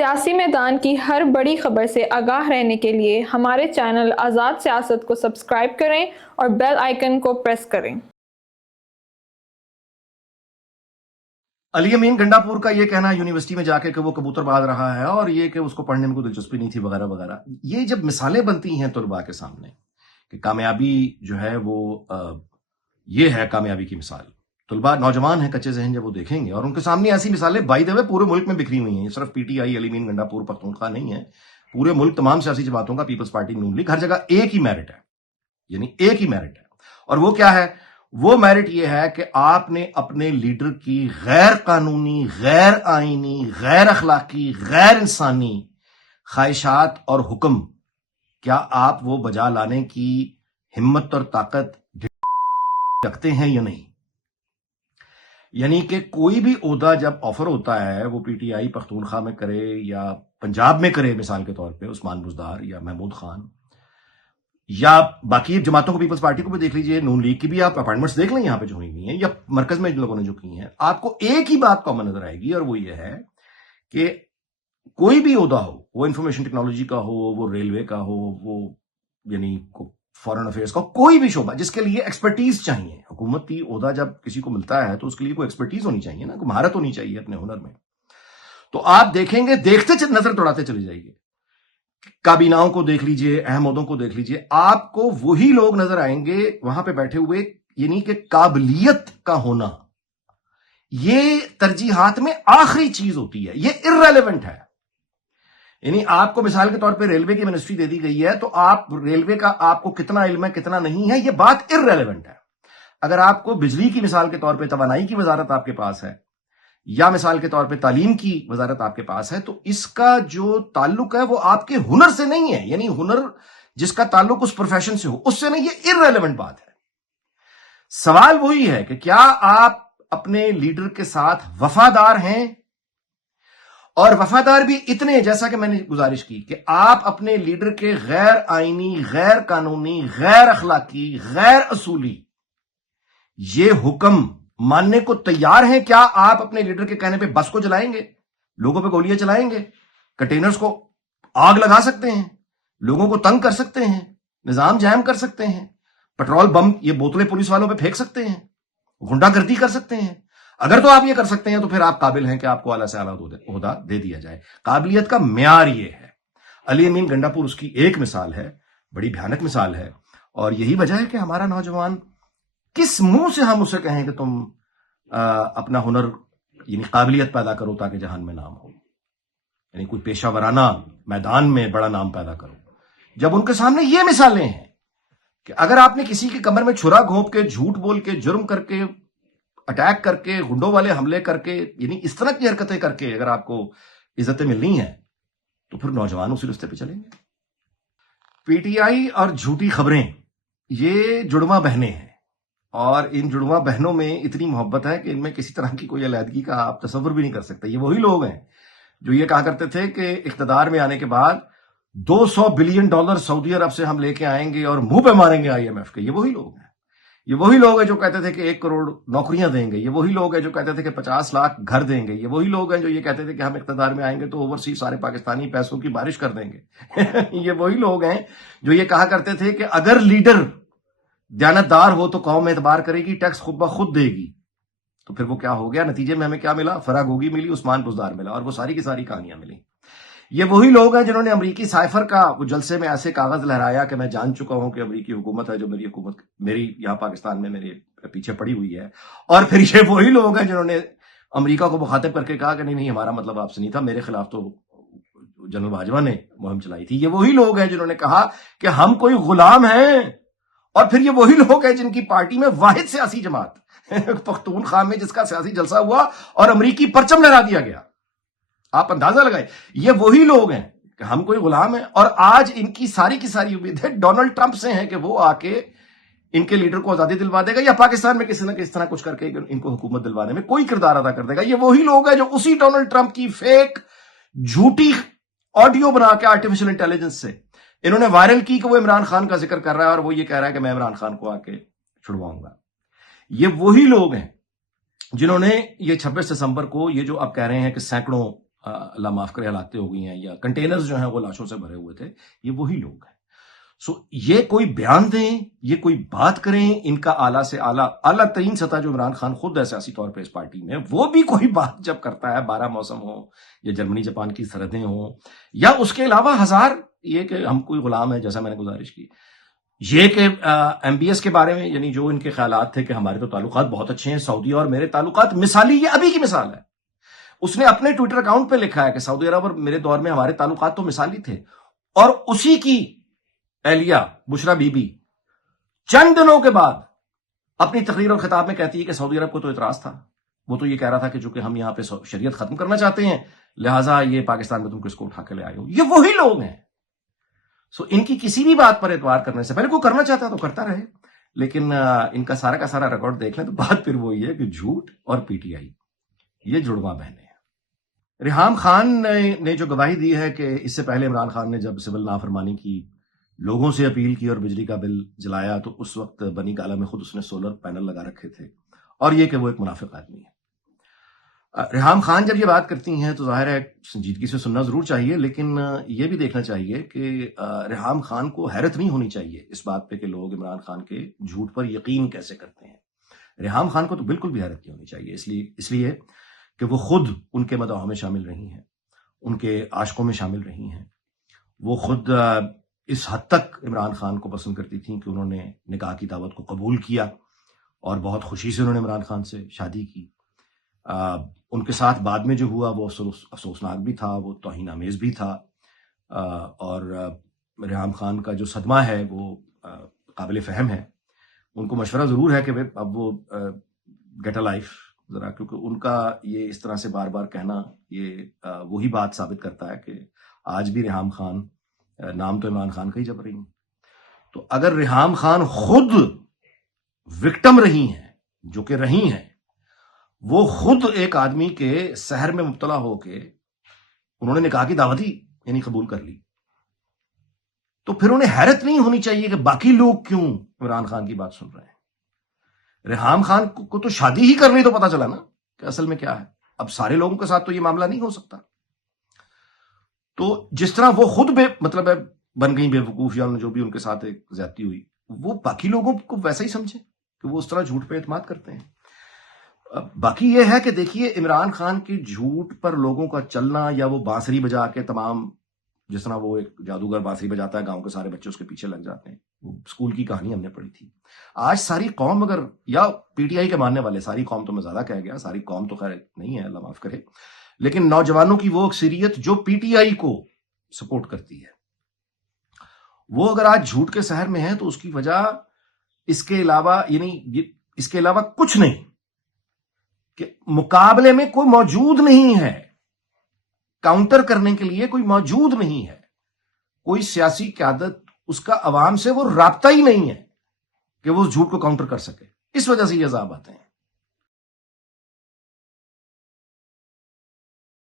سیاسی میدان کی ہر بڑی خبر سے آگاہ رہنے کے لیے ہمارے چینل آزاد سیاست کو سبسکرائب کریں اور بیل آئیکن کو پریس کریں۔ علی امین گنڈا پور کا یہ کہنا یونیورسٹی میں جا کے کہ وہ کبوتر باز رہا ہے اور یہ کہ اس کو پڑھنے میں کوئی دلچسپی نہیں تھی وغیرہ وغیرہ، یہ جب مثالیں بنتی ہیں طلباء کے سامنے کہ کامیابی جو ہے وہ یہ ہے کامیابی کی مثال، طلباء نوجوان ہیں کچے ذہن، جب وہ دیکھیں گے اور ان کے سامنے ایسی مثالیں بائی دی وے پورے ملک میں بکھری ہوئی ہیں، یہ صرف پی ٹی آئی علی امین گنڈا پور پختونخوا نہیں ہے، پورے ملک تمام سیاسی جماعتوں کا، پیپلز پارٹی نون لیگ، ہر جگہ ایک ہی میرٹ ہے، یعنی ایک ہی میرٹ ہے، اور وہ کیا ہے؟ وہ میرٹ یہ ہے کہ آپ نے اپنے لیڈر کی غیر قانونی، غیر آئینی، غیر اخلاقی، غیر انسانی خواہشات اور حکم کیا آپ وہ بجا لانے کی ہمت اور طاقت رکھتے ہیں یا نہیں؟ یعنی کہ کوئی بھی عہدہ جب آفر ہوتا ہے وہ پی ٹی آئی پختونخوا میں کرے یا پنجاب میں کرے، مثال کے طور پہ عثمان بزدار یا محمود خان، یا باقی جماعتوں کو، پیپلز پارٹی کو بھی دیکھ لیجئے، نون لیگ کی بھی آپ اپائنٹمنٹس دیکھ لیں یہاں پہ جو ہوئی ہوئی ہیں، یا مرکز میں جو لوگوں نے جو کی ہیں، آپ کو ایک ہی بات کامن نظر آئے گی، اور وہ یہ ہے کہ کوئی بھی عہدہ ہو، وہ انفارمیشن ٹیکنالوجی کا ہو، وہ ریلوے کا ہو، وہ یعنی فارن افیئرس کا، کوئی بھی شعبہ جس کے لیے ایکسپرٹیز چاہیے، حکومتی عہدہ جب کسی کو ملتا ہے تو اس کے لیے کوئی ایکسپرٹیز ہونی چاہیے نا، کوئی مہارت ہونی چاہیے اپنے ہنر میں، تو آپ دیکھیں گے، دیکھتے نظر دوڑاتے چلے جائیے، کابیناؤں کو دیکھ لیجئے، اہم عہدوں کو دیکھ لیجئے، آپ کو وہی لوگ نظر آئیں گے وہاں پہ بیٹھے ہوئے، یعنی کہ قابلیت کا ہونا یہ ترجیحات میں آخری چیز ہوتی ہے، یہ irrelevant ہے۔ یعنی آپ کو مثال کے طور پہ ریلوے کی منسٹری دے دی گئی ہے تو آپ ریلوے کا آپ کو کتنا علم ہے کتنا نہیں ہے، یہ بات irrelevant ہے۔ اگر آپ کو بجلی کی مثال کے طور پہ توانائی کی وزارت آپ کے پاس ہے، یا مثال کے طور پہ تعلیم کی وزارت آپ کے پاس ہے، تو اس کا جو تعلق ہے وہ آپ کے ہنر سے نہیں ہے، یعنی ہنر جس کا تعلق اس پروفیشن سے ہو اس سے نہیں، یہ irrelevant بات ہے۔ سوال وہی ہے کہ کیا آپ اپنے لیڈر کے ساتھ وفادار ہیں، اور وفادار بھی اتنے، جیسا کہ میں نے گزارش کی کہ آپ اپنے لیڈر کے غیر آئینی، غیر قانونی، غیر اخلاقی، غیر اصولی یہ حکم ماننے کو تیار ہیں؟ کیا آپ اپنے لیڈر کے کہنے پہ بس کو جلائیں گے، لوگوں پہ گولیاں چلائیں گے، کنٹینرز کو آگ لگا سکتے ہیں، لوگوں کو تنگ کر سکتے ہیں، نظام جام کر سکتے ہیں، پیٹرول بم یہ بوتلیں پولیس والوں پہ پھینک سکتے ہیں، غنڈہ گردی کر سکتے ہیں؟ اگر تو آپ یہ کر سکتے ہیں تو پھر آپ قابل ہیں کہ آپ کو اعلیٰ سے اعلیٰ عہدہ دے دیا جائے۔ قابلیت کا معیار یہ ہے۔ علی امین گنڈا پور اس کی ایک مثال ہے، بڑی بھیانک مثال ہے، اور یہی وجہ ہے کہ ہمارا نوجوان کس منہ سے ہم اسے کہیں کہ تم اپنا ہنر یعنی قابلیت پیدا کرو تاکہ جہان میں نام ہو، یعنی کوئی پیشہ ورانہ میدان میں بڑا نام پیدا کرو، جب ان کے سامنے یہ مثالیں ہیں کہ اگر آپ نے کسی کی کمر میں چھرا گھونپ کے، جھوٹ بول کے، جرم کر کے، اٹیک کر کے، گنڈوں والے حملے کر کے، یعنی اس طرح کی حرکتیں کر کے اگر آپ کو عزتیں ملنی ہیں تو پھر نوجوان اسی رستے پہ چلیں گے۔ پی ٹی آئی اور جھوٹی خبریں یہ جڑواں بہنیں ہیں، اور ان جڑواں بہنوں میں اتنی محبت ہے کہ ان میں کسی طرح کی کوئی علیحدگی کا آپ تصور بھی نہیں کر سکتے۔ یہ وہی لوگ ہیں جو یہ کہا کرتے تھے کہ اقتدار میں آنے کے بعد $200 بلین سعودی عرب سے ہم لے کے آئیں گے اور منہ پہ ماریں گے آئی ایم ایف کے۔ یہ وہی لوگ ہیں، یہ وہی لوگ ہیں جو کہتے تھے کہ 1 کروڑ نوکریاں دیں گے، یہ وہی لوگ ہیں جو کہتے تھے کہ 50 لاکھ گھر دیں گے، یہ وہی لوگ ہیں جو یہ کہتے تھے کہ ہم اقتدار میں آئیں گے تو اوورسیز سارے پاکستانی پیسوں کی بارش کر دیں گے۔ یہ وہی لوگ ہیں جو یہ کہا کرتے تھے کہ اگر لیڈر دیانتدار ہو تو قوم اعتبار کرے گی، ٹیکس خود بخود دے گی۔ تو پھر وہ کیا ہو گیا؟ نتیجے میں ہمیں کیا ملا؟ فرا گوگی ملی، عثمان بزدار ملا، اور وہ ساری کی ساری کہانیاں ملی۔ یہ وہی لوگ ہیں جنہوں نے امریکی سائفر کا وہ جلسے میں ایسے کاغذ لہرایا کہ میں جان چکا ہوں کہ امریکی حکومت ہے جو میری حکومت، میری یہاں پاکستان میں میرے پیچھے پڑی ہوئی ہے، اور پھر یہ وہی لوگ ہیں جنہوں نے امریکہ کو مخاطب کر کے کہا کہ نہیں ہمارا مطلب آپ سے نہیں تھا، میرے خلاف تو جنرل باجوہ نے مہم چلائی تھی۔ یہ وہی لوگ ہیں جنہوں نے کہا کہ ہم کوئی غلام ہیں، اور پھر یہ وہی لوگ ہیں جن کی پارٹی میں واحد سیاسی جماعت پختونخوا میں جس کا سیاسی جلسہ ہوا اور امریکی پرچم لہرا دیا گیا۔ آپ اندازہ لگائیں، یہ وہی لوگ ہیں کہ ہم کوئی غلام ہیں، اور آج ان کی ساری امیدیں ڈونلڈ ٹرمپ سے ہیں کہ وہ آ کے ان کے لیڈر کو آزادی دلوا دے گا، یا پاکستان میں کسی نہ کسی طرح کچھ کر کے ان کو حکومت دلوانے میں کوئی کردار ادا کر دے گا۔ یہ وہی لوگ ہیں جو اسی ڈونلڈ ٹرمپ کی فیک جھوٹی آڈیو بنا کے آرٹیفیشل انٹیلیجنس سے انہوں نے وائرل کی کہ وہ عمران خان کا ذکر کر رہا ہے، اور وہ یہ کہہ رہا ہے کہ میں عمران خان کو آ کے چھڑواؤں گا۔ یہ وہی لوگ ہیں جنہوں نے یہ 26 دسمبر کو یہ جو آپ کہہ رہے ہیں کہ سینکڑوں اللہ معاف کرے ہلاکتیں ہو گئی ہیں یا کنٹینرز جو ہیں وہ لاشوں سے بھرے ہوئے تھے، یہ وہی لوگ ہیں. سو یہ کوئی بیان دیں، یہ کوئی بات کریں، ان کا اعلیٰ سے اعلیٰ ترین سطح جو عمران خان خود ہے سیاسی طور پہ اس پارٹی میں، وہ بھی کوئی بات جب کرتا ہے 12 موسم ہو یا جرمنی جاپان کی سرحدیں ہوں یا اس کے علاوہ ہزار، یہ کہ ہم کوئی غلام ہیں جیسا میں نے گزارش کی، یہ کہ ایم بی ایس کے بارے میں یعنی جو ان کے خیالات تھے کہ ہمارے تو تعلقات بہت اچھے ہیں، سعودی اور میرے تعلقات مثالی، یہ ابھی کی مثال ہے. اس نے اپنے ٹویٹر اکاؤنٹ پہ لکھا ہے کہ سعودی عرب اور میرے دور میں ہمارے تعلقات تو مثالی تھے، اور اسی کی اہلیہ بشرا بی بی چند دنوں کے بعد اپنی تقریر اور خطاب میں کہتی ہے کہ سعودی عرب کو تو اعتراض تھا، وہ تو یہ کہہ رہا تھا کہ چونکہ ہم یہاں پہ شریعت ختم کرنا چاہتے ہیں لہٰذا یہ پاکستان میں تم کس کو اٹھا کے لے آئے ہو. یہ وہی لوگ ہیں. سو ان کی کسی بھی بات پر اعتبار کرنے سے پہلے کوئی کرنا چاہتا تو کرتا رہے، لیکن ان کا سارا ریکارڈ دیکھ لیں تو بات پھر وہی ہے کہ جھوٹ اور پی ٹی آئی یہ جڑواں بہنیں ہیں. ریحام خان نے جو گواہی دی ہے کہ اس سے پہلے عمران خان نے جب سول نافرمانی کی، لوگوں سے اپیل کی اور بجلی کا بل جلایا، تو اس وقت بنی گالہ میں خود اس نے سولر پینل لگا رکھے تھے، اور یہ کہ وہ ایک منافق آدمی ہے. ریحام خان جب یہ بات کرتی ہیں تو ظاہر ہے سنجیدگی سے سننا ضرور چاہیے، لیکن یہ بھی دیکھنا چاہیے کہ ریحام خان کو حیرت نہیں ہونی چاہیے اس بات پہ کہ لوگ عمران خان کے جھوٹ پر یقین کیسے کرتے ہیں. ریحام خان کو تو بالکل بھی حیرت نہیں ہونی چاہیے، اس لیے کہ وہ خود ان کے مداحوں میں شامل رہی ہیں، ان کے عاشقوں میں شامل رہی ہیں. وہ خود اس حد تک عمران خان کو پسند کرتی تھیں کہ انہوں نے نکاح کی دعوت کو قبول کیا اور بہت خوشی سے انہوں نے عمران خان سے شادی کی. ان کے ساتھ بعد میں جو ہوا وہ افسوسناک بھی تھا، وہ توہین آمیز بھی تھا، اور ریحام خان کا جو صدمہ ہے وہ قابل فہم ہے. ان کو مشورہ ضرور ہے کہ اب وہ گیٹ اے لائف ذرا، کیونکہ ان کا یہ اس طرح سے بار بار کہنا یہ وہی بات ثابت کرتا ہے کہ آج بھی ریحام خان نام تو عمران خان کا ہی جپ رہی ہیں. تو اگر ریحام خان خود وکٹم رہی ہیں، جو کہ رہی ہیں، وہ خود ایک آدمی کے سحر میں مبتلا ہو کے انہوں نے نکاح کی دعوت ہی یعنی قبول کر لی، تو پھر انہیں حیرت نہیں ہونی چاہیے کہ باقی لوگ کیوں عمران خان کی بات سن رہے ہیں. ریحام خان کو تو شادی ہی کرنی تو پتا چلا نا کہ اصل میں کیا ہے. اب سارے لوگوں کے ساتھ تو یہ معاملہ نہیں ہو سکتا. تو جس طرح وہ خود بن گئی بے وقوف یا جو بھی ان کے ساتھ ایک زیادتی ہوئی، وہ باقی لوگوں کو ویسا ہی سمجھیں کہ وہ اس طرح جھوٹ پہ اعتماد کرتے ہیں. باقی یہ ہے کہ دیکھیے عمران خان کی جھوٹ پر لوگوں کا چلنا، یا وہ بانسری بجا کے تمام، جس طرح وہ ایک جادوگر بانسری بجاتا ہے، گاؤں کے سارے بچے اس کے پیچھے لگ جاتے ہیں. وہ اسکول کی کہانی ہم نے پڑھی تھی. آج ساری قوم، اگر یا پی ٹی آئی کے ماننے والے، ساری قوم تو میں زیادہ کہہ گیا، ساری قوم تو خیر نہیں ہے، اللہ معاف کرے، لیکن نوجوانوں کی وہ اکثریت جو پی ٹی آئی کو سپورٹ کرتی ہے، وہ اگر آج جھوٹ کے سحر میں ہے تو اس کی وجہ اس کے علاوہ کچھ نہیں کہ مقابلے میں کوئی موجود نہیں ہے، کاؤنٹر کرنے کے لیے کوئی موجود نہیں ہے، کوئی سیاسی قیادت، اس کا عوام سے وہ رابطہ ہی نہیں ہے کہ وہ اس جھوٹ کو کاؤنٹر کر سکے. اس وجہ سے یہ عذاب آتے ہیں.